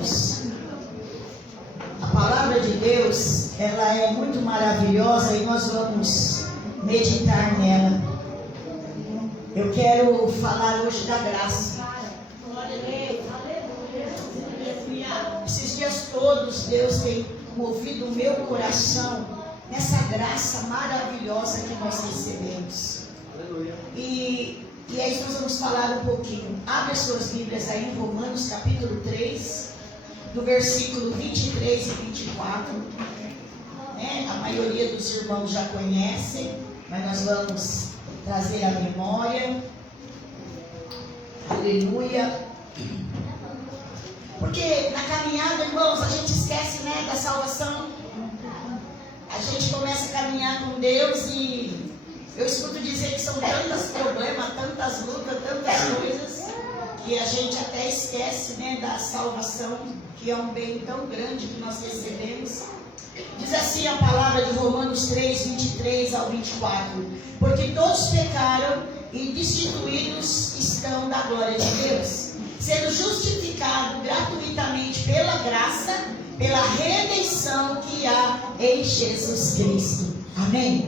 irmãos, a palavra de Deus, ela é muito maravilhosa e nós vamos meditar nela. Eu quero falar hoje da graça. Esses dias todos Deus tem movido o meu coração nessa graça maravilhosa que nós recebemos. E aí nós vamos falar um pouquinho. Abre as suas Bíblias aí em Romanos capítulo 3, do versículo 23 e 24. A maioria dos irmãos já conhecem, mas nós vamos trazer a memória. Aleluia. Porque na caminhada, irmãos, a gente esquece, da salvação. A gente começa a caminhar com Deus e eu escuto dizer que são tantos problemas, tantas lutas, tantas coisas, que a gente até esquece, da salvação, que é um bem tão grande que nós recebemos. Diz assim a palavra de Romanos 3, 23 ao 24. Porque todos pecaram e destituídos estão da glória de Deus, sendo justificado gratuitamente pela graça, pela redenção que há em Jesus Cristo. Amém?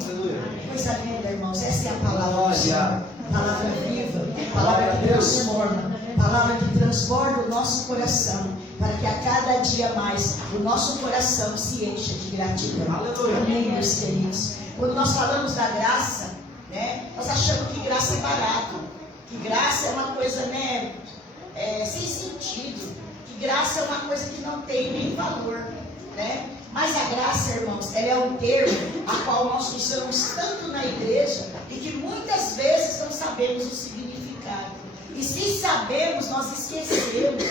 Coisa linda, irmãos. Essa é a palavra do Senhor. Palavra viva, palavra que transforma, palavra que transborda o nosso coração, para que a cada dia mais o nosso coração se encha de gratidão. Amém, meus queridos? Quando nós falamos da graça, nós achamos que graça é barato, que graça é uma coisa, sem sentido, que graça é uma coisa que não tem nem valor, Mas a graça, irmãos, ela é um termo a qual nós usamos tanto na igreja e que muitas vezes não sabemos o significado. E se sabemos, nós esquecemos,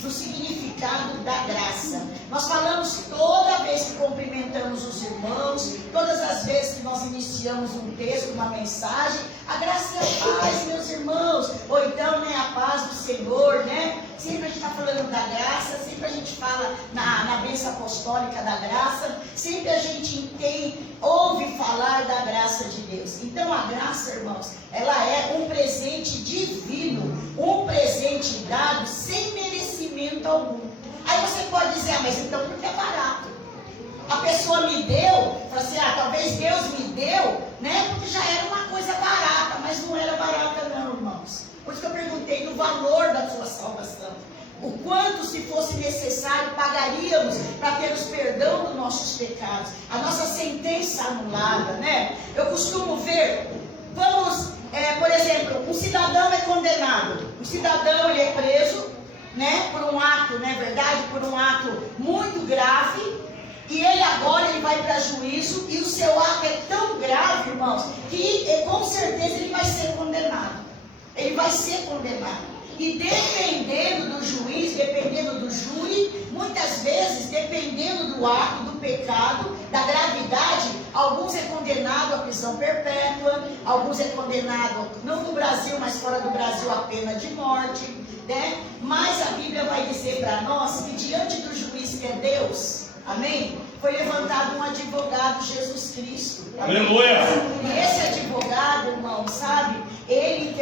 do significado da graça. Nós falamos toda vez que cumprimentamos os irmãos, todas as vezes que nós iniciamos um texto, uma mensagem, a graça e a paz, meus irmãos, ou então, a paz do Senhor, Sempre a gente está falando da graça, sempre a gente fala na bênção apostólica da graça, sempre a gente ouve falar da graça de Deus. Então a graça, irmãos, ela é um presente divino, um presente dado sem merecimento algum. Aí você pode dizer, mas então porque é barato? A pessoa me deu, fala assim, talvez Deus me deu, porque já era uma coisa barata, mas não era barata não, irmãos. Por isso que eu perguntei do valor da sua salvação. O quanto, se fosse necessário, pagaríamos para ter o perdão dos nossos pecados, a nossa sentença anulada, Eu costumo ver, por exemplo, um cidadão é condenado, um cidadão ele é preso, por um ato, não é verdade? Por um ato muito grave, e ele agora vai para juízo, e o seu ato é tão grave, irmãos, que com certeza ele vai ser condenado. Ele vai ser condenado. E dependendo do juiz, dependendo do júri, muitas vezes, dependendo do ato, do pecado, da gravidade, alguns é condenado à prisão perpétua, alguns é condenado, não no Brasil, mas fora do Brasil, a pena de morte, Mas a Bíblia vai dizer para nós que diante do juiz que é Deus, amém? Foi levantado um advogado, Jesus Cristo. Aleluia! E esse advogado, irmão, sabe? Ele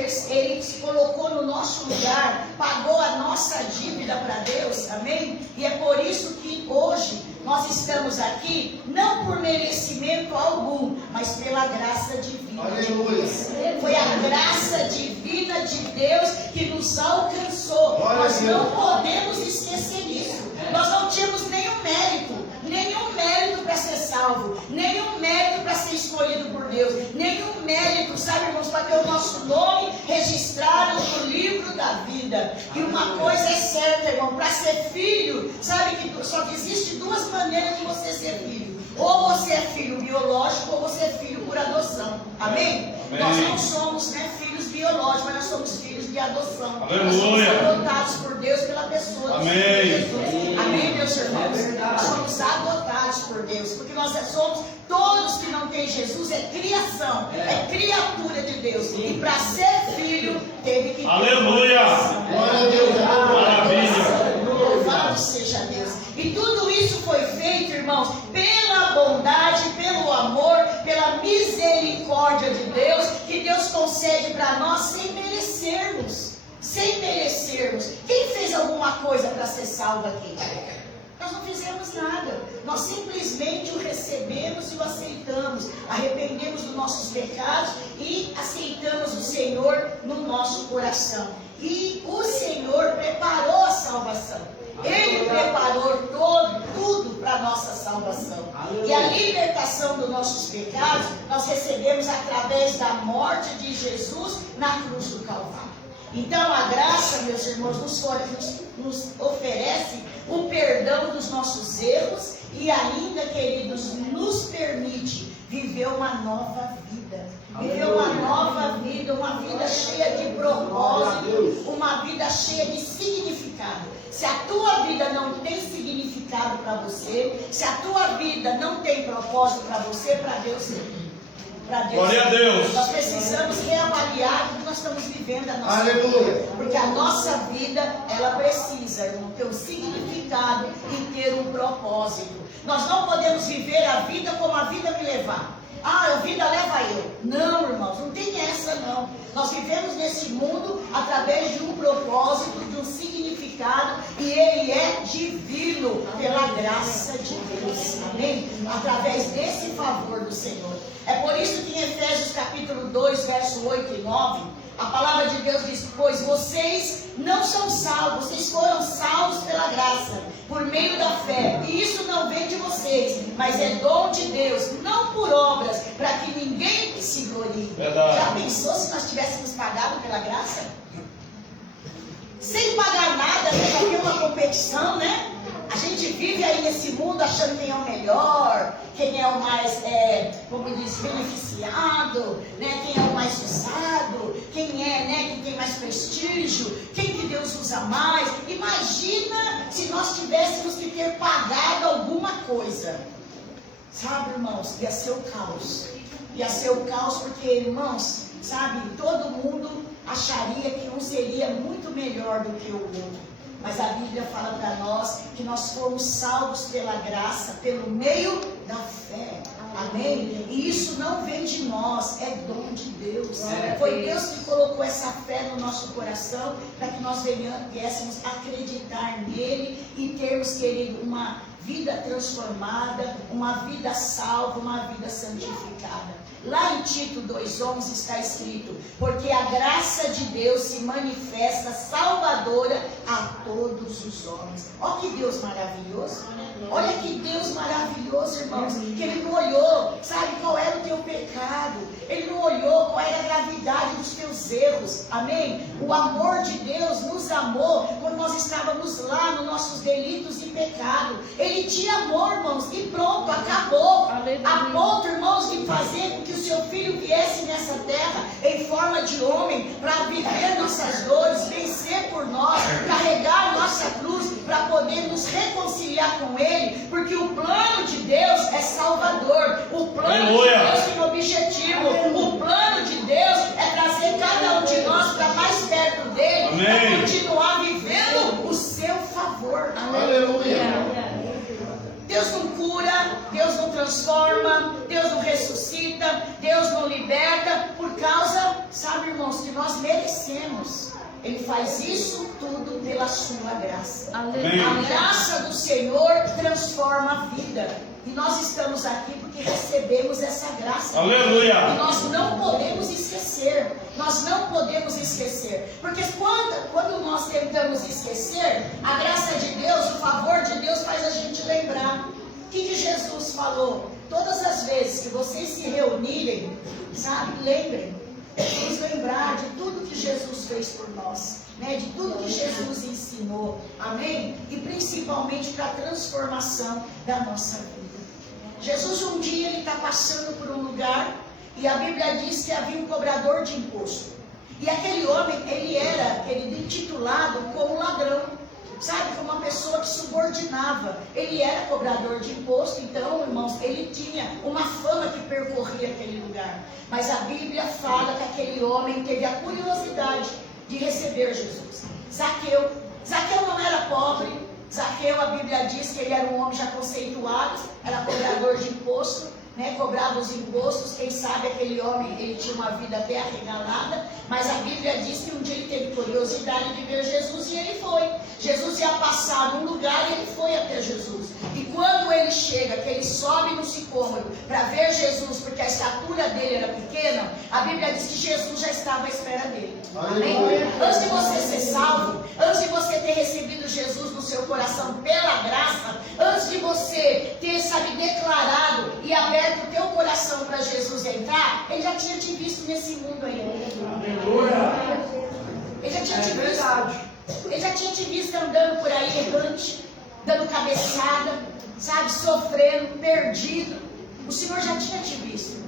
se colocou no nosso lugar, pagou a nossa dívida para Deus, amém? E é por isso que hoje nós estamos aqui, não por merecimento algum, mas pela graça divina. Aleluia! Foi a graça divina de Deus que nos alcançou. Nós não podemos esquecer isso. Nós não tínhamos nenhum mérito para ser salvo, nenhum mérito para ser escolhido por Deus, nenhum mérito, sabe, irmãos, para ter o nosso nome registrado no livro da vida. E uma coisa é certa, irmão, para ser filho, sabe que só que existe duas maneiras de você ser filho. Ou você é filho biológico, ou você é filho por adoção. Amém? Nós não somos filhos biológicos, mas nós somos filhos de adoção. Aleluia. Nós somos adotados por Deus pela pessoa de Jesus. Amém, meus irmãos? Nós somos adotados por Deus, porque nós somos, todos que não têm Jesus é criação, é criatura de Deus. E para ser filho, teve que ter. Aleluia! Glória a Deus! Maravilha! Louvado seja Deus. E tudo isso foi feito, irmãos, pela bondade, pelo amor, pela misericórdia de Deus, que Deus concede para nós sem merecermos. sem merecermos. Quem fez alguma coisa para ser salvo aqui? Nós não fizemos nada, nós simplesmente o recebemos e o aceitamos, arrependemos dos nossos pecados e aceitamos o Senhor no nosso coração. E o Senhor preparou a salvação, Ele preparou tudo para a nossa salvação. E a libertação dos nossos pecados nós recebemos através da morte de Jesus na cruz do Calvário. Então a graça, meus irmãos, nos oferece o perdão dos nossos erros e ainda, queridos, nos permite viver uma nova vida. Viver uma nova vida, uma vida cheia de propósito, uma vida cheia de significado. Se a tua vida não tem significado para você, se a tua vida não tem propósito para você, para Deus sim. Glória a Deus. Nós precisamos reavaliar o que nós estamos vivendo a nossa vida. Porque a nossa vida, ela precisa, irmão, ter um significado e ter um propósito. Nós não podemos viver a vida como a vida me levar. A vida leva eu. Não, irmãos, não tem essa não. Nós vivemos nesse mundo através de um propósito, de um significado, e ele é divino pela graça de Deus. Amém? Através desse favor do Senhor. É por isso que em Efésios capítulo 2, verso 8 e 9, a palavra de Deus diz: pois vocês não são salvos, vocês foram salvos pela graça, por meio da fé. E isso não vem de vocês, mas é dom de Deus, não por obras, para que ninguém se glorie. Verdade. Já pensou se nós tivéssemos pagado pela graça? Sem pagar nada, para ter uma competição, né? A gente vive aí nesse mundo achando quem é o melhor, quem é o mais, como diz, beneficiado, né? Quem é o mais usado, quem é, né? Quem tem mais prestígio, quem que Deus usa mais. Imagina se nós tivéssemos que ter pagado alguma coisa. Sabe, irmãos, ia ser o caos. Ia ser o caos porque, irmãos, sabe, todo mundo acharia que um seria muito melhor do que o outro. Mas a Bíblia fala para nós que nós fomos salvos pela graça, pelo meio da fé. Amém? E isso não vem de nós, é dom de Deus. Foi Deus que colocou essa fé no nosso coração para que nós viéssemos acreditar nele e termos, querido, uma vida transformada, uma vida salva, uma vida santificada. Lá em Tito 2,11 está escrito: porque a graça de Deus se manifesta salvadora a todos os homens. Olha que Deus maravilhoso. Olha que Deus maravilhoso, irmãos. Que Ele não olhou, sabe, qual era o teu pecado. Ele não olhou qual era a gravidade dos teus erros. Amém? O amor de Deus nos amou quando nós estávamos lá nos nossos delitos e pecado. Ele te amou, irmãos, e pronto, acabou. A ponto, irmãos, de fazer com que o seu filho viesse nessa terra em forma de homem para viver nossas dores, vencer por nós, carregar nossa cruz para poder nos reconciliar com Ele, porque o plano de Deus é salvador, o plano de Deus tem objetivo, o plano de Deus é trazer cada um de nós para mais perto dele, para continuar vivendo o seu favor. Aleluia. Deus não cura, Deus não transforma, Deus não ressuscita, Deus não liberta por causa, sabe, irmãos, que nós merecemos. Ele faz isso tudo pela sua graça. Amém. A graça do Senhor transforma a vida. E nós estamos aqui porque recebemos essa graça. Aleluia. E nós não podemos esquecer. Nós não podemos esquecer. Porque quando nós tentamos esquecer, a graça de Deus, o favor de Deus faz a gente lembrar. O que Jesus falou? Todas as vezes que vocês se reunirem, sabe, lembrem. Vamos lembrar de tudo que Jesus fez por nós, né? De tudo que Jesus ensinou, amém? E principalmente para a transformação da nossa vida. Jesus um dia ele está passando por um lugar e a Bíblia diz que havia um cobrador de imposto. E aquele homem, ele era intitulado como ladrão. Sabe, como uma pessoa que subordinava. Ele era cobrador de imposto, então, irmãos, ele tinha uma fama que percorria aquele lugar. Mas a Bíblia fala que aquele homem teve a curiosidade de receber Jesus. Zaqueu não era pobre. Zaqueu, a Bíblia diz que ele era um homem já conceituado, era cobrador de imposto. né, cobrava os impostos. Quem sabe aquele homem, ele tinha uma vida até arregalada, mas a Bíblia diz que um dia ele teve curiosidade de ver Jesus e ele foi. Jesus ia passar num lugar e ele foi até Jesus. E quando ele chega, que ele sobe no sicômoro para ver Jesus, porque a estatura dele era pequena, a Bíblia diz que Jesus já estava à espera dele. Amém? Antes de você ser salvo, antes de você ter recebido Jesus no seu coração pela graça, antes de você ter, sabe, declarado e aberto o teu coração para Jesus entrar, ele já tinha te visto nesse mundo aí. Ele já tinha te visto. Ele já tinha te visto andando por aí errante, dando cabeçada, sabe, sofrendo, perdido. O Senhor já tinha te visto.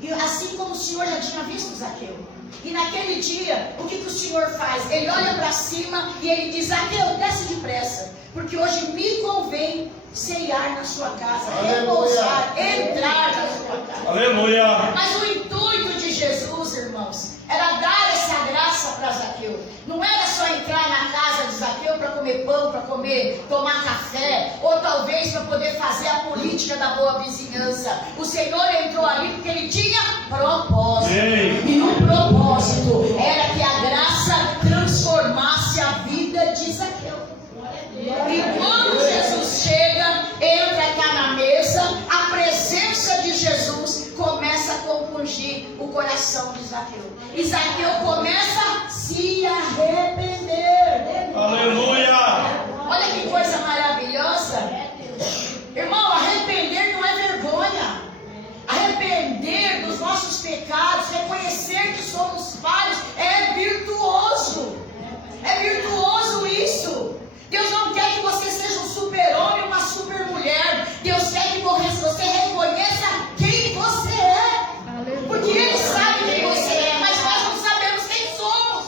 E assim como o Senhor já tinha visto Zaqueu. E naquele dia, o que o Senhor faz? Ele olha para cima e ele diz: Zaqueu, desce depressa, porque hoje me convém ceiar na sua casa, repousar, entrar na sua casa. Aleluia! Mas o intuito de Jesus, irmãos, era dar essa graça para Zaqueu. Não era só entrar na casa de Zaqueu para comer pão, para comer, tomar café, ou talvez para poder fazer a política da boa vizinhança. O Senhor entrou ali porque ele tinha propósito. E o propósito era que a graça transformasse a vida de Zaqueu. E quando Jesus chega, entra cá na mesa, a presença de Jesus começa a compungir o coração de Zaqueu. E Zaqueu começa a se arrepender. Aleluia! Olha que coisa maravilhosa. Irmão, arrepender não é vergonha. Arrepender dos nossos pecados, reconhecer que somos falhos, é virtuoso. É virtuoso isso. Deus não quer que você seja um super-homem, uma super-mulher. Deus quer que você reconheça quem você é. Porque Ele sabe quem você é, mas nós não sabemos quem somos.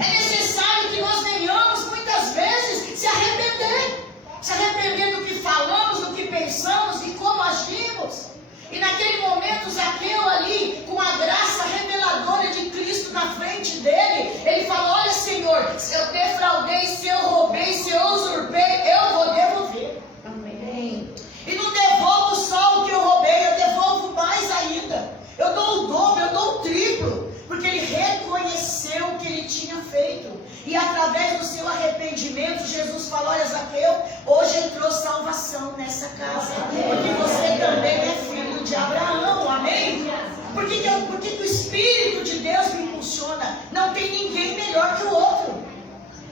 É necessário que nós venhamos, muitas vezes, se arrepender. Se arrepender do que falamos, do que pensamos e como agimos. E naquele momento, Zaqueu ali, com a graça reveladora de Cristo na frente dele, ele falou: olha, Senhor, se eu defraudei, se eu roubei, se eu usurpei, eu vou devolver. Amém. E não devolvo só o que eu roubei, eu devolvo mais ainda. Eu dou o dobro, eu dou o triplo. Porque ele reconheceu o que ele tinha feito. E através do seu arrependimento, Jesus falou: olha, Zaqueu, hoje entrou salvação nessa casa. Porque você também é filho de Abraão, amém? Por que o Espírito de Deus me impulsiona? Não tem ninguém melhor que o outro.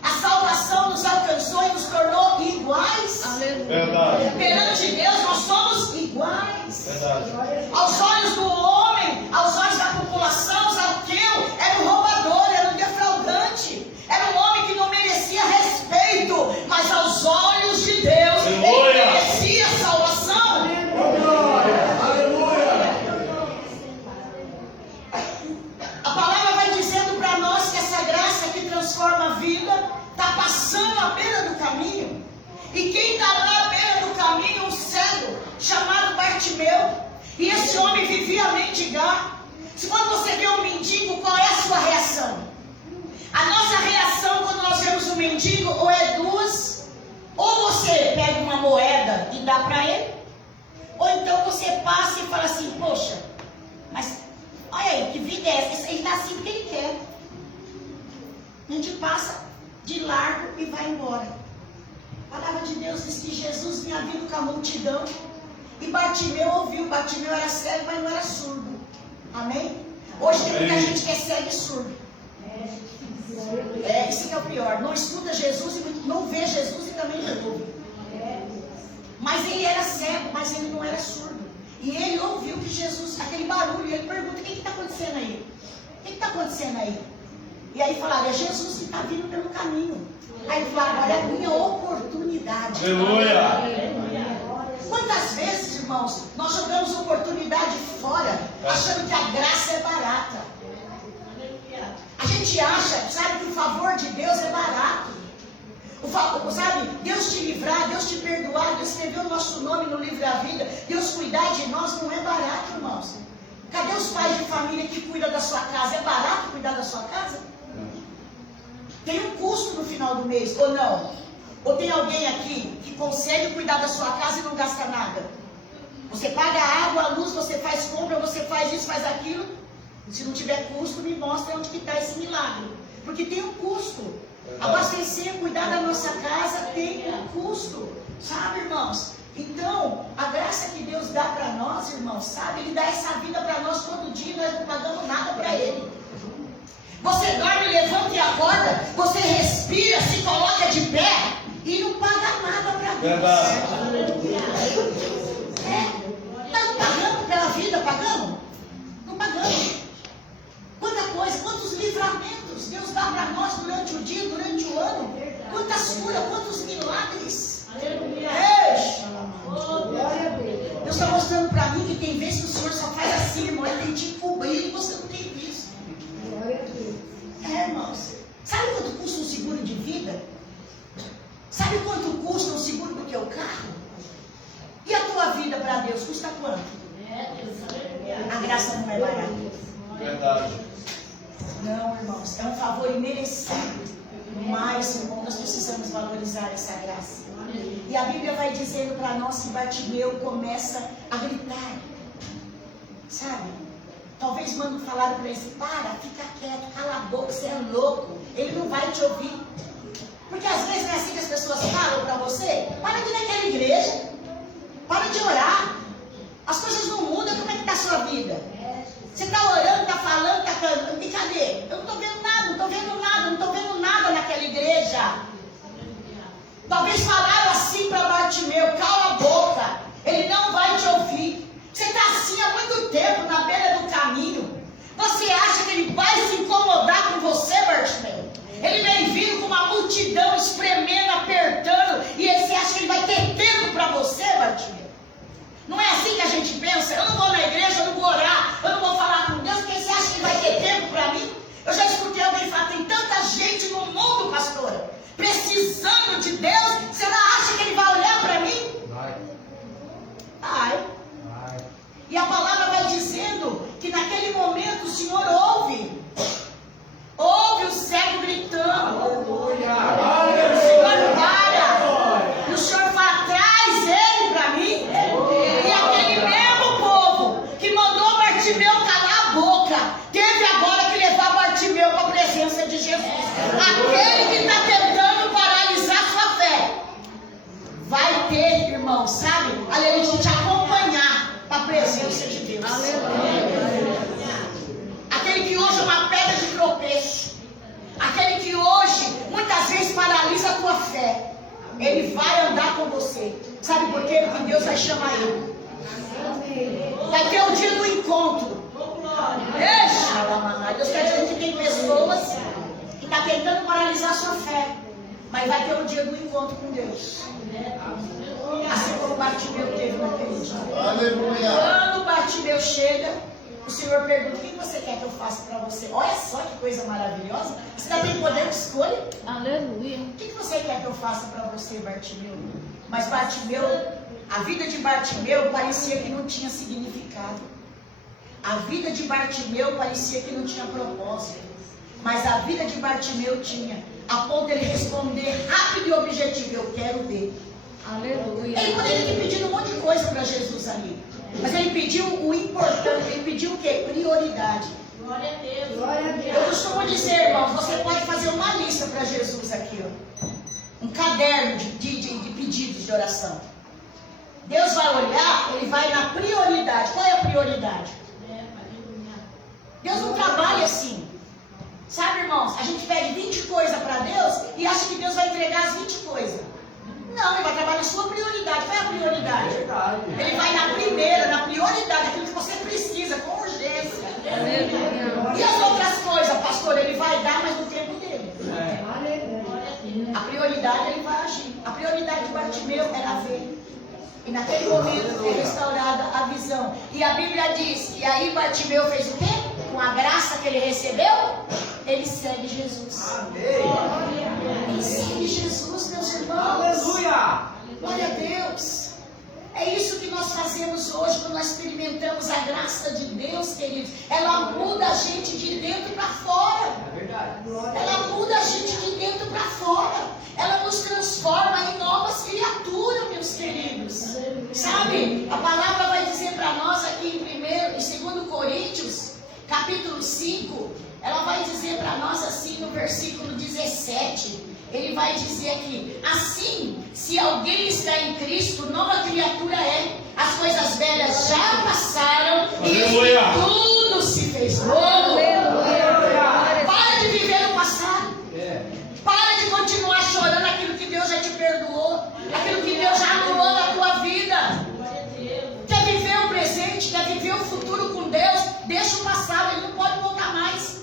A salvação nos alcançou e nos tornou iguais. Verdade. Perante Deus nós somos iguais. Verdade. Aos olhos do homem, aos olhos da população, Zaqueu era um roubador, era um defraudante. Era um homem que não merecia respeito, mas aos olhos de Deus ele merecia salvação. A palavra vai dizendo para nós que essa graça que transforma a vida está passando à beira do caminho. E quem está lá à beira do caminho, um cego chamado Bartimeu. E esse homem vivia a mendigar. Se quando você vê um mendigo, qual é a sua reação? A nossa reação quando nós vemos um mendigo, ou é duas: ou você pega uma moeda e dá para ele, ou então você passa e fala assim: poxa, mas olha aí, que vida é essa? Ele está assim porque ele quer. A gente passa de largo e vai embora. A palavra de Deus diz que Jesus vinha vindo com a multidão e Bartimeu ouviu. Bartimeu era cego, mas não era surdo. Amém? Hoje tem muita gente que é cego e surdo. Isso que é o pior. Não escuta Jesus e não vê Jesus e também não ouve. Mas ele era cego, mas ele não era surdo. E ele ouviu que Jesus, aquele barulho, e ele pergunta: o que está acontecendo aí? O que está acontecendo aí? E aí falaram: é Jesus que está vindo pelo caminho. Aí ele falou: agora é a minha oportunidade. Aleluia! Quantas vezes, irmãos, nós jogamos oportunidade fora, achando que a graça é barata. A gente acha, sabe, que o favor de Deus é barato. Sabe, Deus te livrar, Deus te perdoar, Deus escrever o nosso nome no livro da vida, Deus cuidar de nós não é barato, irmãos. Cadê os pais de família que cuidam da sua casa? É barato cuidar da sua casa? Tem um custo no final do mês, ou não? Ou tem alguém aqui que consegue cuidar da sua casa e não gasta nada? Você paga a água, a luz, você faz compra, você faz isso, faz aquilo. Se não tiver custo, me mostra onde que está esse milagre. Porque tem um custo. Abastecer, cuidar da nossa casa tem um custo. Sabe, irmãos? Então, a graça que Deus dá para nós, irmãos, sabe? Ele dá essa vida para nós todo dia, nós não pagamos nada para Ele. Você dorme, levanta e acorda, você respira, se coloca de pé e não paga nada para Deus. Nós não pagamos pela vida, pagamos? Não pagamos. Quanta coisa, quantos livramentos Deus dá para nós durante o dia, durante o ano. Quantas curas, quantos milagres. Deus está mostrando para mim que tem vezes que o Senhor só faz assim, irmão. Ele tem te cobrir e você não tem visto. Irmãos. Sabe quanto custa um seguro de vida? Sabe quanto custa um seguro do teu carro? E a tua vida para Deus custa quanto? A graça não é barata. Verdade. Não, irmãos, é um favor imerecido. Mas, irmão, nós precisamos valorizar essa graça. E a Bíblia vai dizendo para nós que Bartimeu começa a gritar. Sabe? Talvez mano falaram para ele: para, fica quieto, cala a boca, você é louco. Ele não vai te ouvir. Porque às vezes não é assim que as pessoas falam para você. Para de ir naquela igreja. Para de orar. As coisas não mudam. Como é que está a sua vida? Você está orando, está falando, está cantando. E cadê? Eu não estou vendo nada, não estou vendo nada, não estou vendo nada naquela igreja. Talvez falaram assim para Bartimeu: cala a boca, ele não vai te ouvir. Você está assim há muito tempo na beira do caminho. Você acha que ele vai se incomodar com você, Bartimeu? Ele vem vindo com uma multidão espremendo, apertando, e você acha que ele vai ter tempo para você, Bartimeu? Não é assim que a gente pensa? Eu não vou na igreja, eu não vou orar, eu não vou falar com Deus, porque você acha que ele vai ter tempo para mim? Eu já escutei alguém falar: tem tanta gente no mundo, pastora, precisando de Deus, você não acha que ele vai olhar para mim? Vai. E a palavra vai dizendo que naquele momento o Senhor ouve o cego gritando. O Senhor para. E o Senhor fala: traz ele para mim. E aquele mesmo povo que mandou Bartimeu calar a boca, teve agora que levar Bartimeu para a presença de Jesus. Aquele que está tentando paralisar sua fé vai ter, irmão, sabe? Aleluia, te acompanhar para a presença de Deus. Aquele que hoje é uma pedra de tropeço, aquele que hoje muitas vezes paralisa a tua fé, ele vai andar com você. Sabe por quê? Porque Deus vai chamar ele. Vai ter o dia do encontro. Deus quer dizer que tem pessoas que estão tentando paralisar a sua fé, mas vai ter o dia do encontro com Deus. Assim como Bartimeu teve naquele dia. Aleluia. Quando Bartimeu chega, o Senhor pergunta: o que você quer que eu faça para você? Olha só que coisa maravilhosa. Você ainda tem poder de escolha. Aleluia. O que você quer que eu faça para você, Bartimeu? Mas Bartimeu, a vida de Bartimeu parecia que não tinha significado. A vida de Bartimeu parecia que não tinha propósito. Mas a vida de Bartimeu tinha, a ponto de ele responder rápido e objetivo: eu quero ver. Aleluia. Ele poderia ter pedido um monte de coisa para Jesus ali, mas ele pediu o importante. Ele pediu o quê? Prioridade. Glória a Deus. Glória a Deus. Eu costumo dizer, irmãos, você pode fazer uma lista para Jesus aqui, ó. Um caderno de pedidos de oração. Deus vai olhar, ele vai na prioridade. Qual é a prioridade? Deus não trabalha assim. Sabe, irmãos, a gente pede 20 coisas para Deus e acha que Deus vai entregar as 20 coisas. Não, ele vai trabalhar na sua prioridade. Qual é a prioridade? Ele vai na primeira, na prioridade, aquilo que você precisa, com urgência. E as outras coisas, pastor, ele vai dar, mas no tempo dele. A prioridade ele vai agir. A prioridade de Bartimeu era ver. E naquele momento foi restaurada a visão. E a Bíblia diz que aí Bartimeu fez o quê? Com a graça que ele recebeu, ele segue Jesus. Ele segue Jesus, meus irmãos. Aleluia! Glória a Deus. É isso que nós fazemos hoje quando nós experimentamos a graça de Deus, queridos. Ela muda a gente de dentro para fora. É verdade. Ela muda a gente de dentro para fora. Ela nos transforma em novas criaturas, meus queridos. Sabe? A palavra vai capítulo 5, ela vai dizer para nós assim no versículo 17. Ele vai dizer aqui: assim, se alguém está em Cristo, nova criatura é. As coisas velhas já passaram e tudo se fez novo. Para de viver no passado. Para de continuar chorando aquilo que Deus já te perdoou, aquilo que Deus já anulou na tua vida. Quer viver o presente, quer viver o futuro com Deus? Deixa o passado, ele não pode voltar mais.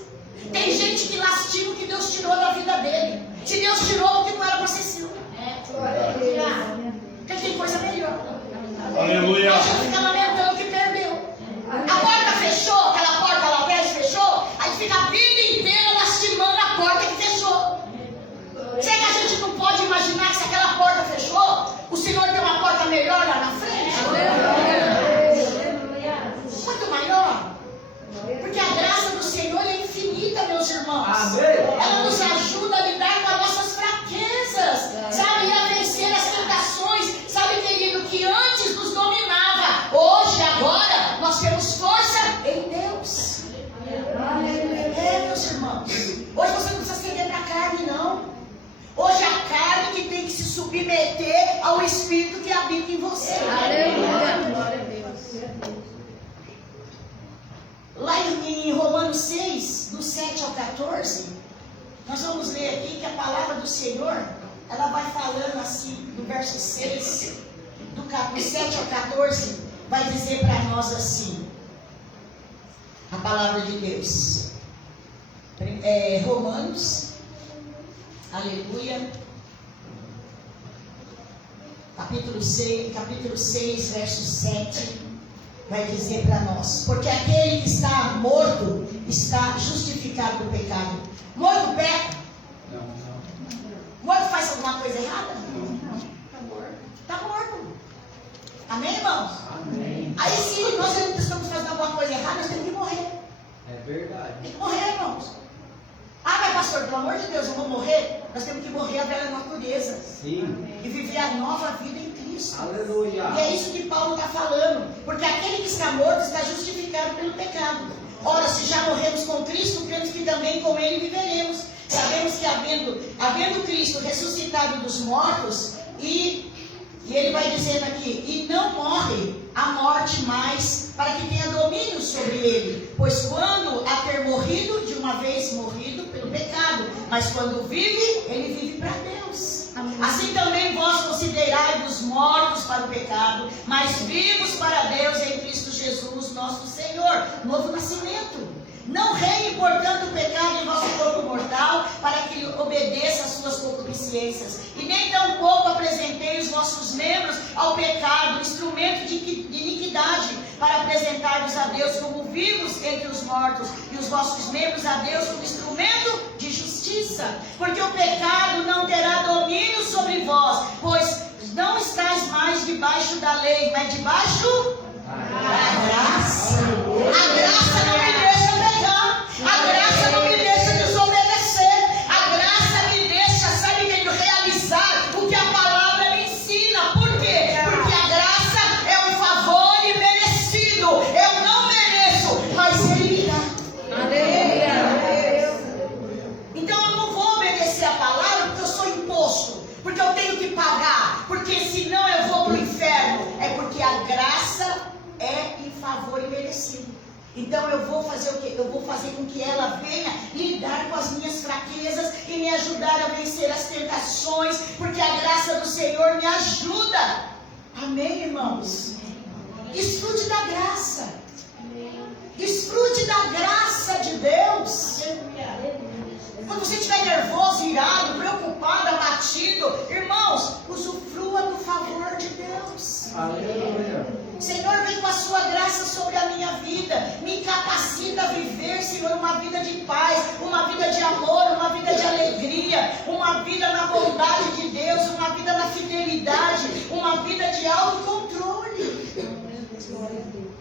Tem gente que lastima o que Deus tirou da vida dele. Se Deus tirou, porque não era para ser seu. Porque tem coisa melhor. Aleluia. A gente fica lamentando que perdeu. A porta fechou, aquela porta lá atrás fechou, aí fica a vida inteira lastimando a porta que fechou. Será que a gente não pode imaginar que se aquela porta fechou, o Senhor tem uma porta melhor lá na frente? Muito maior. Porque a graça do Senhor é infinita, meus irmãos. Ela nos ajuda a lidar com as nossas fraquezas, sabe? E a vencer as tentações. Sabe, querido, que antes nos dominava. Hoje, agora, nós temos força em Deus. Meus irmãos. Hoje você não precisa ceder para a carne, não. Hoje é a carne que tem que se submeter ao Espírito que habita em você. Aleluia. Glória a Deus. Lá em Romanos 6, do 7 ao 14, nós vamos ler aqui que a palavra do Senhor, ela vai falando assim, do verso 6, do 7 ao 14, vai dizer para nós assim, a palavra de Deus. Romanos, aleluia, capítulo 6, verso 7. Vai dizer para nós: porque aquele que está morto está justificado do pecado. Morto peca? Morto faz alguma coisa errada? Está morto. Amém, irmãos? Amém. Aí se nós estamos fazendo alguma coisa errada, nós temos que morrer. É verdade. Tem que morrer, irmãos. Ah, mas pastor, pelo amor de Deus, eu vou morrer? Nós temos que morrer a velha natureza. Sim. E viver a nova vida em Cristo. Aleluia. E é isso que Paulo está falando. Porque aquele que está morto está justificado pelo pecado. Ora, se já morremos com Cristo, cremos que também com Ele viveremos. Sabemos que havendo Cristo ressuscitado dos mortos, e ele vai dizendo aqui, e não morre a morte mais, para que tenha domínio sobre ele. Pois quando a ter morrido, de uma vez morrido pelo pecado, mas quando vive, ele vive para Deus. Assim também vós considerai-vos mortos para o pecado, mas vivos para Deus em Cristo Jesus, nosso Senhor. Novo nascimento. Não reine, portanto, o pecado em vosso corpo mortal, para que obedeça às suas concupiscências. E nem tampouco apresentei os vossos membros ao pecado, instrumento de iniquidade, para apresentar-vos a Deus como vivos entre os mortos, e os vossos membros a Deus como instrumento de justiça. Porque o pecado não terá domínio sobre vós, pois não estáis mais debaixo da lei, mas debaixo da graça. A graça não me deixa pecar, a graça não me deixa desobedecer, a graça me deixa, sabe, realizar o que a palavra me ensina. Por quê? Porque a graça é um favor imerecido. Eu não mereço, mas Ele me dá. Aleluia. Então eu não vou obedecer a palavra porque eu sou imposto, porque eu tenho que pagar, porque senão eu vou para o inferno. É porque a graça é em favor imerecido. Então eu vou fazer o quê? Eu vou fazer com que ela venha lidar com as minhas fraquezas e me ajudar a vencer as tentações, porque a graça do Senhor me ajuda. Amém, irmãos? Desfrute da graça. Desfrute da graça de Deus. Quando você estiver nervoso, irado, preocupado, abatido, irmãos, usufrua do favor de Deus. Aleluia. Senhor, vem com a sua graça sobre a minha vida, me capacita a viver, Senhor, uma vida de paz, uma vida de amor, uma vida de alegria, uma vida na bondade de Deus, uma vida na fidelidade, uma vida de autocontrole.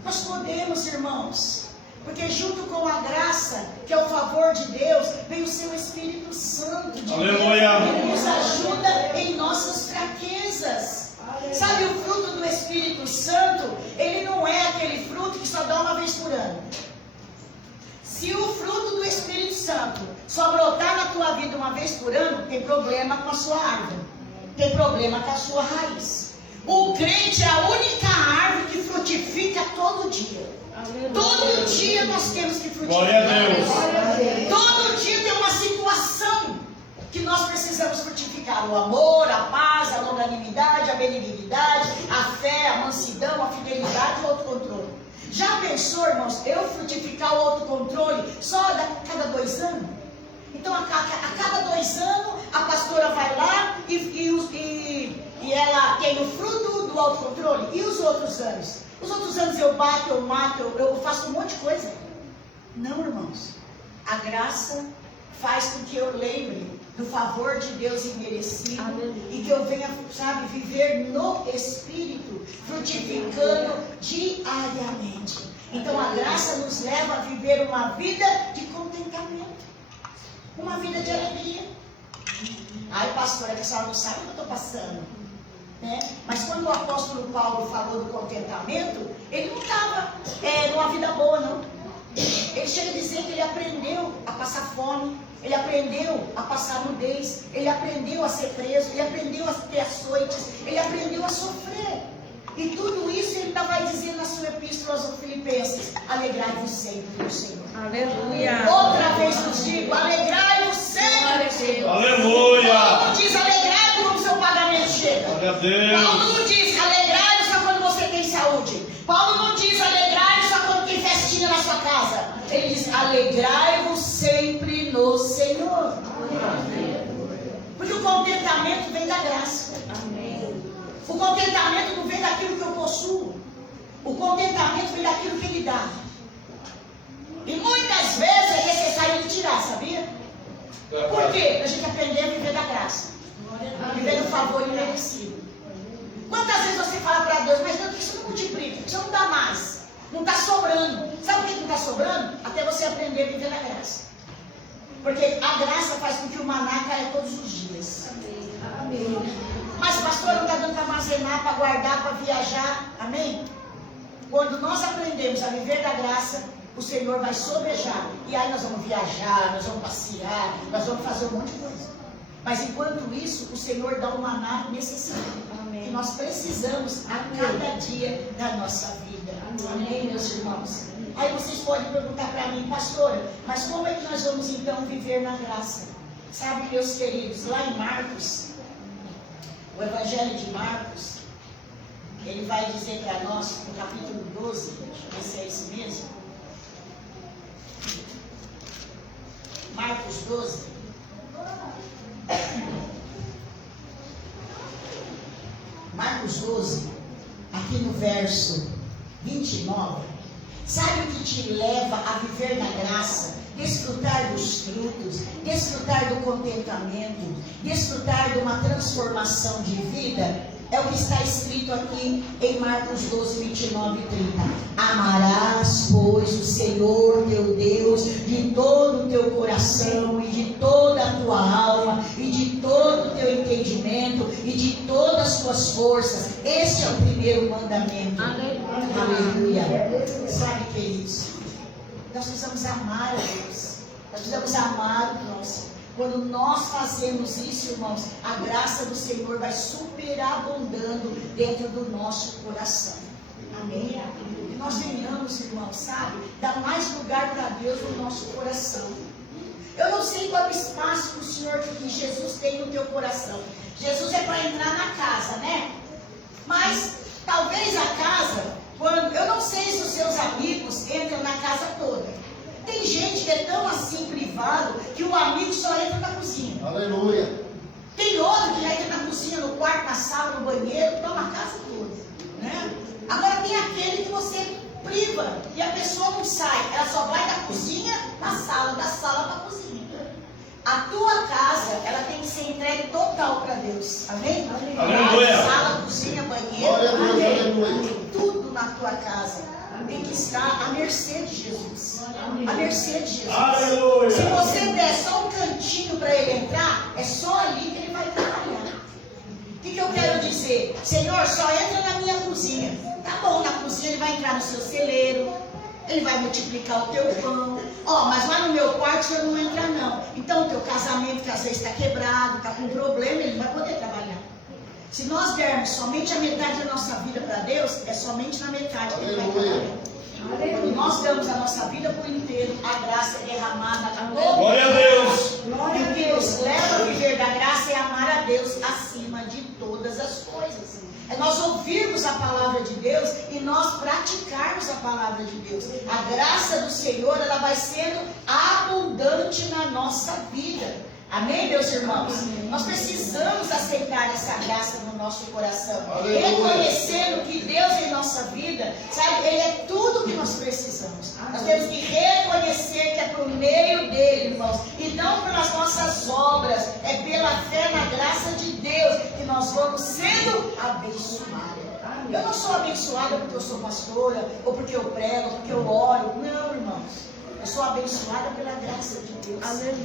Nós podemos, irmãos, porque junto com a graça, que é o favor de Deus, vem o seu Espírito Santo de Deus, que nos ajuda em nossas fraquezas. Sabe, o fruto do Espírito Santo, ele não é aquele fruto que só dá uma vez por ano. Se o fruto do Espírito Santo só brotar na tua vida uma vez por ano, tem problema com a sua árvore. Tem problema com a sua raiz. O crente é a única árvore que frutifica todo dia. Todo dia nós temos que frutificar. Glória a Deus. Todo dia tem uma situação que nós precisamos frutificar. O amor, a paz, a longanimidade, a benignidade, a fé, a mansidão, a fidelidade e o autocontrole. Já pensou, irmãos, eu frutificar o autocontrole só a cada 2 anos? Então, a cada 2 anos, a pastora vai lá e ela tem o fruto do autocontrole. E os outros anos? Os outros anos eu bato, eu mato, eu faço um monte de coisa. Não, irmãos. A graça faz com que eu lembre do favor de Deus imerecido. E que eu venha, sabe, viver no Espírito, frutificando diariamente. Então, a graça nos leva a viver uma vida de contentamento. Uma vida de alegria. Ai, pastora, que a senhora não sabe o que eu estou passando. Né? Mas quando o apóstolo Paulo falou do contentamento, ele não estava numa vida boa, não. Ele chega a dizer que ele aprendeu a passar fome, ele aprendeu a passar nudez, ele aprendeu a ser preso, ele aprendeu a ter açoites, ele aprendeu a sofrer. E tudo isso ele ainda vai dizer na sua epístola aos Filipenses: alegrai-vos sempre no Senhor. Aleluia. Outra vez nos digo, alegrai-vos sempre. Aleluia. Paulo não diz alegrai-vos quando o seu pagamento chega. Glória a Deus. Paulo não diz alegrai-vos só quando você tem saúde. Paulo não diz alegrai-vos só quando tem festinha na sua casa. Ele diz alegrai-vos sempre no Senhor. Porque o contentamento vem da graça. O contentamento não vem daquilo que eu possuo. O contentamento vem daquilo que Ele dá. E muitas vezes é necessário Ele tirar, sabia? Por quê? A gente aprender a viver da graça. Viver do favor imerecido. Quantas vezes você fala para Deus, mas Deus, isso não multiplica, isso não dá mais. Não está sobrando. Sabe por que não está sobrando? Até você aprender a viver na graça. Porque a graça faz com que o maná caia todos os dias. Mas pastor, não está dando para armazenar, para guardar, para viajar. Amém? Quando nós aprendemos a viver da graça, o Senhor vai sobejar. E aí nós vamos viajar, nós vamos passear, nós vamos fazer um monte de coisa. Mas enquanto isso, o Senhor dá o maná necessário. Que nós precisamos a cada dia da nossa vida. Amém, meus irmãos? Aí vocês podem perguntar para mim, pastora, mas como é que nós vamos então viver na graça? Sabe, meus queridos, lá em Marcos, o Evangelho de Marcos, ele vai dizer para nós, no capítulo 12, deixa eu ver se é isso mesmo. Marcos 12. Marcos 12, aqui no verso 29. Sabe o que te leva a viver na graça? Desfrutar dos frutos, desfrutar do contentamento, desfrutar de uma transformação de vida? É o que está escrito aqui em Marcos 12, 29 e 30. Amarás, pois, o Senhor teu Deus de todo o teu coração e de toda a tua alma e de todo o teu entendimento e de todas as tuas forças. Este é o primeiro mandamento. Aleluia. Sabe, queridos, nós precisamos amar a Deus. Nós precisamos amar o próximo. Quando nós fazemos isso, irmãos, a graça do Senhor vai superabundando dentro do nosso coração. Amém? Que nós venhamos, irmãos, sabe? Dar mais lugar para Deus no nosso coração. Eu não sei qual é o espaço que o Senhor, que Jesus tem no teu coração. Jesus é para entrar na casa, né? Mas talvez a casa, eu não sei se os seus amigos entram na casa toda. Tem gente que é tão assim privado que o amigo só entra na cozinha. Aleluia. Tem outro que já entra na cozinha, no quarto, na sala, no banheiro, toma a casa toda. Né? Agora tem aquele que você priva e a pessoa não sai. Ela só vai da cozinha na sala, da sala para a cozinha. A tua casa, ela tem que ser entregue total para Deus. Amém? Aleluia. Sala, cozinha, banheiro. Glória a Deus, aleluia. Tudo na tua casa tem que estar à mercê de Jesus. À mercê de Jesus. Aleluia. Se você der só um cantinho para ele entrar, é só ali que ele vai trabalhar. O que eu quero dizer? Senhor, só entra na minha cozinha. Tá bom, na cozinha ele vai entrar no seu celeiro, ele vai multiplicar o teu pão, Ó, mas lá no meu quarto o senhor não entra não. Então o teu casamento que às vezes está quebrado, está com problema, ele não vai poder trabalhar. Se nós dermos somente a metade da nossa vida para Deus, é somente na metade que ele vai trabalhar. Quando nós damos a nossa vida por inteiro, a graça é derramada a todos. Glória a Deus. E o que nos leva a viver da graça é amar a Deus acima de todas as coisas. É nós ouvirmos a palavra de Deus e nós praticarmos a palavra de Deus. A graça do Senhor, ela vai sendo abundante na nossa vida. Amém, meus irmãos? Nós precisamos aceitar essa graça no nosso coração. Reconhecendo que Deus em nossa vida, sabe, Ele é tudo que nós precisamos. Nós temos que reconhecer que é por meio dele, irmãos, e não pelas nossas obras, é pela fé na graça de Deus que nós vamos sendo abençoados. Eu não sou abençoada porque eu sou pastora, ou porque eu prego, ou porque eu oro. Não, irmãos. Eu sou abençoada pela graça de Deus.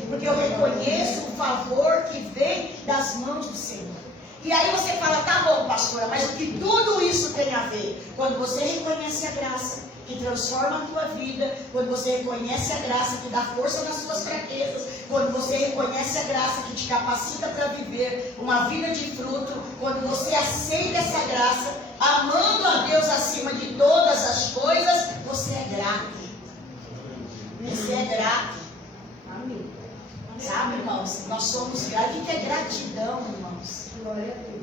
Porque eu reconheço o favor que vem das mãos do Senhor. E aí você fala, tá bom, pastora, mas o que tudo isso tem a ver? Quando você reconhece a graça que transforma a tua vida, quando você reconhece a graça que dá força nas suas fraquezas, quando você reconhece a graça que te capacita para viver uma vida de fruto, quando você aceita essa graça, amando a Deus acima de todas as coisas, você é grato. Você é grato. Sabe, irmãos? Nós somos gratos. O que é gratidão, irmãos?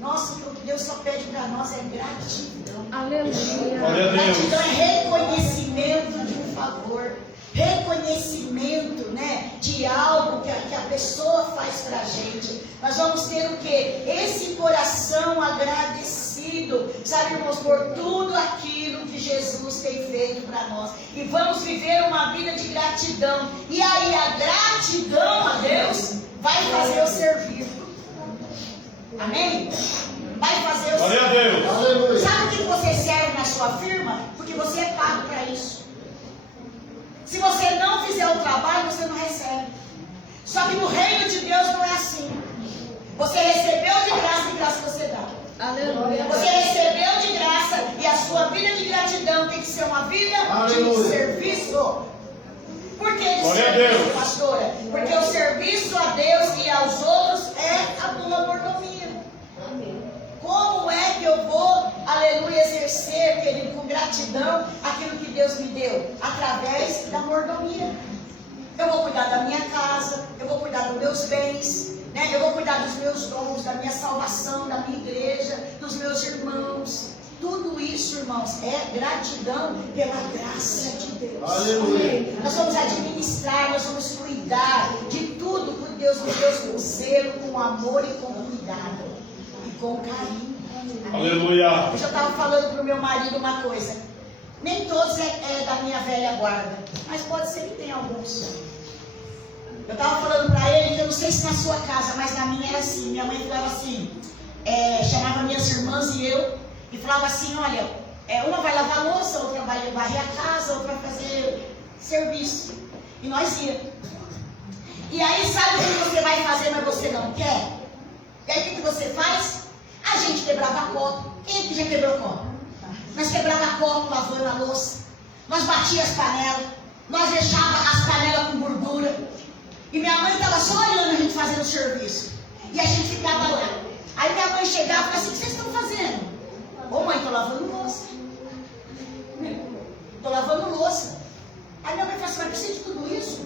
Nossa, o que Deus só pede para nós é gratidão. Aleluia. Gratidão é reconhecimento de um favor. Reconhecimento, né, de algo que a pessoa faz para a gente. Nós vamos ter o quê? Esse coração agradecido, sabe, irmãos, por tudo aquilo que Jesus tem feito para nós. E vamos viver uma vida de gratidão. E aí a gratidão a Deus vai fazer eu servir. Amém? Vai fazer eu Glória a servir. Deus. Aleluia. Sabe o que você serve na sua firma? Porque você é pago para isso. Se você não fizer o trabalho, você não recebe. Só que no reino de Deus não é assim. Você recebeu de graça e graça você dá. Aleluia. Você recebeu de graça e a sua vida de gratidão tem que ser uma vida de serviço. Por que de Glória a serviço, Deus. pastora? Porque o serviço a Deus e aos outros é a boa mordomia. Como é que eu vou, aleluia, exercer, querido, com gratidão aquilo que Deus me deu? Através da mordomia. Eu vou cuidar da minha casa, eu vou cuidar dos meus bens, né? Eu vou cuidar dos meus dons, da minha salvação, da minha igreja, dos meus irmãos. Tudo isso, irmãos, é gratidão pela graça de Deus. Aleluia. Nós vamos administrar, nós vamos cuidar de tudo que Deus nos deu com zelo, com amor e com cuidado. E com carinho. Aleluia. Eu já estava falando para o meu marido uma coisa. Nem todos é da minha velha guarda, mas pode ser que tenha alguns. Eu estava falando para ele que eu não sei se na sua casa, mas na minha era assim. Minha mãe falava assim, chamava minhas irmãs e eu, e falava assim, olha, uma vai lavar a louça, outra vai varrer a casa, outra vai fazer serviço. E nós ia. E aí sabe o que você vai fazer, mas você não quer? E aí o que você faz? A gente quebrava copo. Quem que já quebrou copo? Nós quebrava copo lavando a louça. Nós batia as panelas. Nós deixava as panelas com gordura. E minha mãe estava só olhando a gente fazendo o serviço. E a gente ficava lá. Aí minha mãe chegava e falava assim, o que vocês estão fazendo? Ô mãe, estou lavando louça. Estou lavando louça. Aí minha mãe falou assim, mas precisa de tudo isso?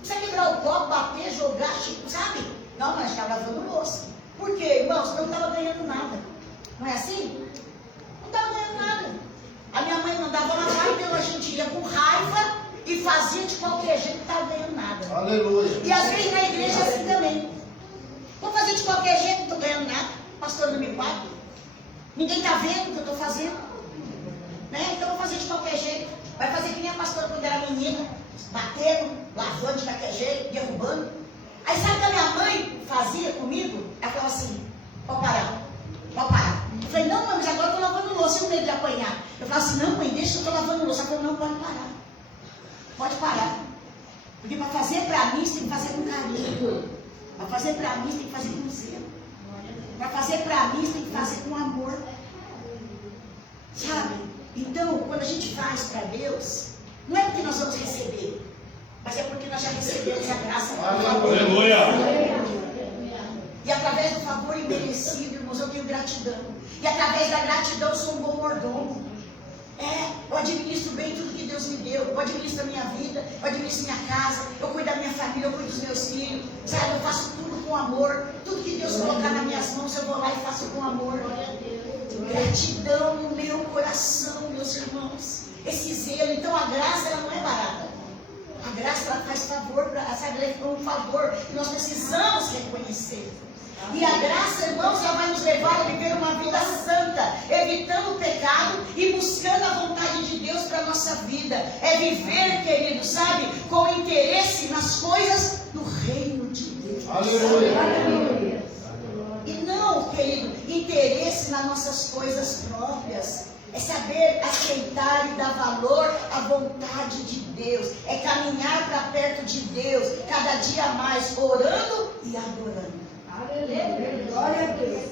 Precisa quebrar o copo, bater, jogar, sabe? Não, mas estava lavando louça. Por quê, irmãos? Eu não estava ganhando nada. Não é assim? Não estava ganhando nada. A minha mãe mandava lavar, então a gente ia com raiva e fazia de qualquer jeito, não estava ganhando nada. Aleluia. E às vezes na igreja é assim também. Vou fazer de qualquer jeito, não estou ganhando nada. O pastor não me paga. Ninguém está vendo o que eu estou fazendo. Né? Então vou fazer de qualquer jeito. Vai fazer que nem a pastora quando era menina, batendo, lavando de qualquer jeito, derrubando. Aí sabe o que a minha mãe fazia comigo? Ela falava assim, pode parar, pode parar. Eu falei, não mãe, mas agora eu estou lavando louça, eu medo de apanhar. Eu falava assim, não mãe, deixa que eu estou lavando louça. Ela falou, não, pode parar. Pode parar. Porque para fazer para mim, você tem que fazer com carinho. Para fazer para mim, você tem que fazer com zelo. Para fazer para mim, você tem que fazer com amor. Sabe? Então, quando a gente faz para Deus, não é porque nós vamos receber. Mas é porque nós já recebemos a graça. Aleluia. E através do favor imerecido, irmãos, eu tenho gratidão. E através da gratidão eu sou um bom mordomo. Eu administro bem tudo que Deus me deu. Eu administro a minha vida, eu administro minha casa, eu cuido da minha família, eu cuido dos meus filhos. Sabe, eu faço tudo com amor. Tudo que Deus colocar nas minhas mãos, eu vou lá e faço com amor. Gratidão no meu coração, meus irmãos. Esse zelo. Então a graça, ela não é barata. A graça, ela faz favor, sabe, ela é um favor que nós precisamos reconhecer. E a graça, irmãos, ela vai nos levar a viver uma vida santa, evitando o pecado e buscando a vontade de Deus para a nossa vida. É viver, querido, sabe, com interesse nas coisas do reino de Deus. Aleluia. E não, querido, interesse nas nossas coisas próprias. É saber aceitar e dar valor à vontade de Deus. É caminhar para perto de Deus, cada dia mais, orando e adorando. Glória a Deus.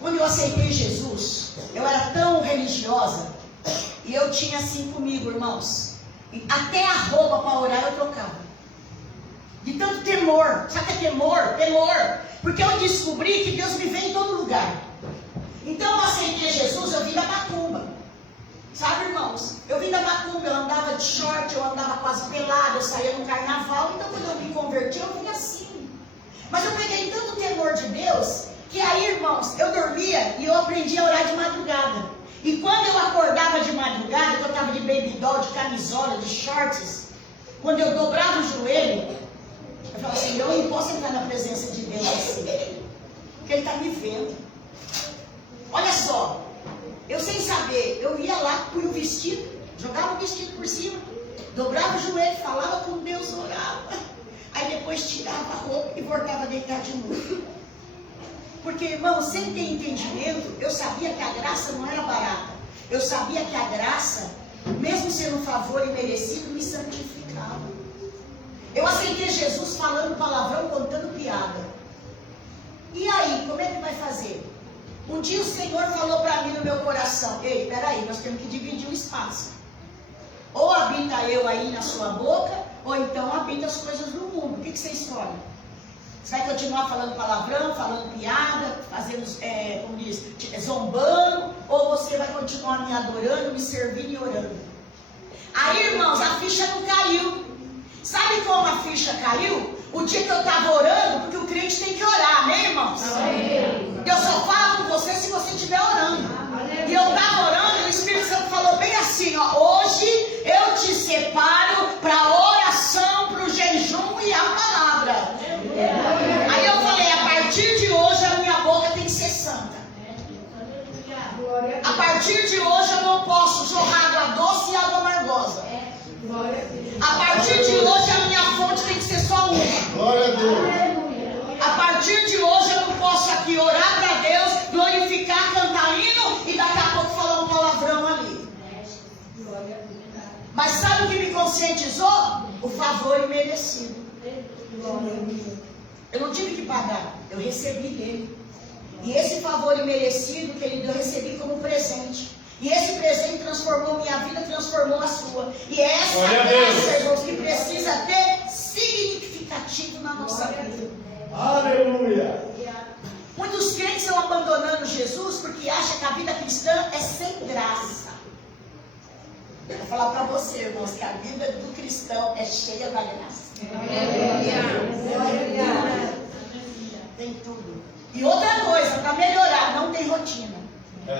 Quando eu aceitei Jesus, eu era tão religiosa, e eu tinha assim comigo, irmãos, até a roupa para orar eu trocava. De tanto temor. Sabe o que é temor? Temor. Porque eu descobri que Deus me vê em todo lugar. Então eu aceitei Jesus, eu vim da macumba. Sabe, irmãos? Eu vim da macumba, eu andava de short, eu andava quase pelada, eu saía no carnaval. Então quando eu me converti, eu vim assim. Mas eu peguei tanto temor de Deus, que aí, irmãos, eu dormia e eu aprendi a orar de madrugada. E quando eu acordava de madrugada, que eu estava de baby doll, de camisola, de shorts, quando eu dobrava o joelho, eu falava assim, eu não posso entrar na presença de Deus assim, porque Ele está me vendo. Olha só, eu sem saber, eu ia lá, punha o vestido, jogava o vestido por cima, dobrava o joelho, falava com Deus, orava. Aí depois tirava a roupa e voltava a deitar de novo. Porque, irmão, sem ter entendimento, eu sabia que a graça não era barata. Eu sabia que a graça, mesmo sendo um favor imerecido, me santificava. Eu aceitei Jesus falando palavrão, contando piada. E aí, como é que vai fazer? Um dia o Senhor falou para mim no meu coração, ei, peraí, nós temos que dividir o espaço. Ou habita eu aí na sua boca, ou então habita as coisas do mundo. O que você escolhe? Você vai continuar falando palavrão, falando piada, fazendo, como diz, zombando, ou você vai continuar me adorando, me servindo e orando? Aí, irmãos, a ficha não caiu. Sabe como a ficha caiu? O dia que eu estava orando, porque o crente tem que orar, amém, irmãos? Amém. Eu só falo com você se você estiver orando. Amém. E eu estava orando e o Espírito Santo falou bem assim, ó, hoje eu te separo para a oração, para o jejum e a palavra. Amém. Aí eu falei, a partir de hoje a minha boca tem que ser santa. A partir de hoje eu não posso jorrar água doce e água amargosa. A partir de hoje a minha fonte tem que ser só uma. Glória a Deus. A partir de hoje eu não posso aqui orar para Deus, glorificar, cantar hino e daqui a pouco falar um palavrão ali. Mas sabe o que me conscientizou? O favor imerecido. Eu não tive que pagar, eu recebi dele. E esse favor imerecido que ele deu, eu recebi como presente. E esse presente transformou minha vida, transformou a sua. E é essa graça, irmãos, que precisa ter significativo na nossa vida. Aleluia. Muitos crentes estão abandonando Jesus porque acham que a vida cristã é sem graça. Eu vou falar para você, irmãos, que a vida do cristão é cheia da graça. Tem tudo. E outra coisa, para melhorar, não tem rotina.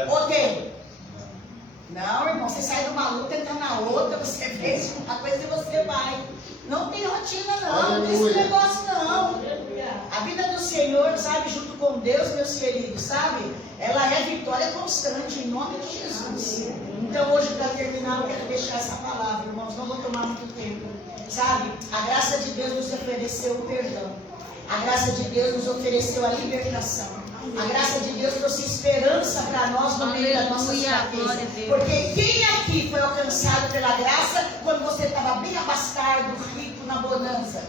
Ou tem? Não, irmão, você sai de uma luta, entra na outra, você fez uma coisa e você vai. Não tem rotina não, não tem esse negócio não. A vida do Senhor, sabe, junto com Deus, meus queridos, sabe? Ela é vitória constante, em nome de Jesus. Então hoje, para terminar, eu quero deixar essa palavra, irmãos, não vou tomar muito tempo. Sabe, a graça de Deus nos ofereceu o perdão. A graça de Deus nos ofereceu a libertação. A graça de Deus trouxe esperança para nós no meio da nossa fraqueza. Porque quem aqui foi alcançado pela graça quando você estava bem abastado, rico, na bonança?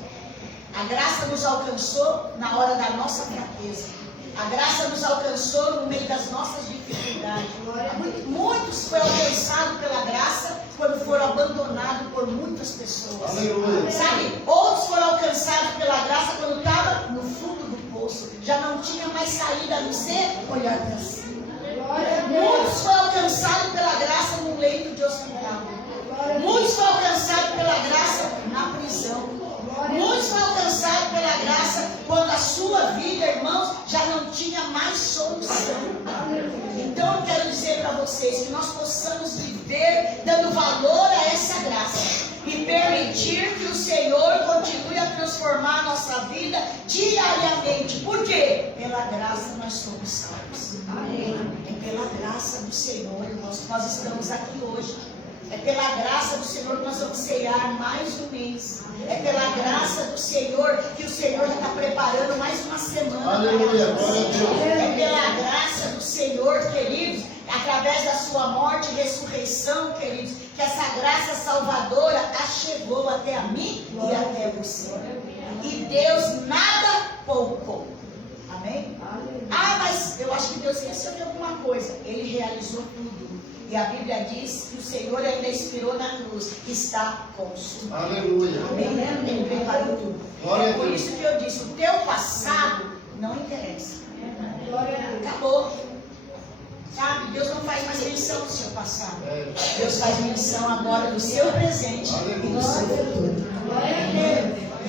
A graça nos alcançou na hora da nossa fraqueza. A graça nos alcançou no meio das nossas dificuldades. Muitos foram alcançados pela graça quando foram abandonados por muitas pessoas. pessoas. Aleluia. Sabe? Outros foram alcançados pela graça quando estava no fundo do poço. Já não tinha mais saída a não ser olhar para cima. Muitos foram alcançados pela graça no leito de hospital. Muitos foram alcançados pela graça na prisão. Muitos foram alcançados pela graça quando a sua vida, irmãos, já não tinha mais solução. Então eu quero dizer para vocês que nós possamos viver dando valor a essa graça e permitir que o Senhor continue a transformar a nossa vida diariamente. Por quê? Pela graça nós somos salvos. É pela graça do Senhor, irmãos, que nós estamos aqui hoje. É pela graça do Senhor que nós vamos ceiar mais um mês. É pela graça do Senhor que o Senhor já está preparando mais uma semana. Aleluia, glória a Deus. É pela graça do Senhor, queridos, através da sua morte e ressurreição, queridos, que essa graça salvadora chegou até a mim e até você. E Deus nada poupou. Amém? Ah, mas eu acho que Deus esqueceu de alguma coisa. Ele realizou tudo. E a Bíblia diz que o Senhor ainda expirou na cruz. Está consumido. Aleluia. Amém? Ele preparou tudo. Glória a É por Deus. isso que eu disse, o teu passado não interessa. Acabou. Sabe? Deus não faz mais menção do seu passado. Deus faz menção agora do seu presente e do seu futuro.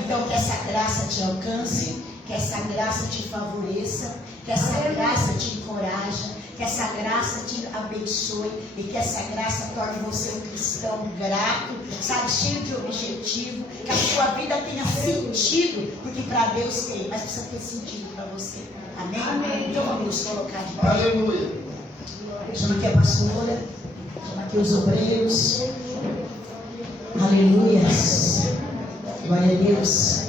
Então que essa graça te alcance, que essa graça te favoreça, que essa graça te encoraje, que essa graça te abençoe e que essa graça torne você um cristão grato, sabe, cheio de objetivo, que a sua vida tenha sentido, porque para Deus tem, mas precisa ter sentido para você. Amém? Amém. Então vamos nos colocar de pé. Aleluia. Chama aqui a pastora, chama aqui os obreiros. Aleluia. Glória a Deus.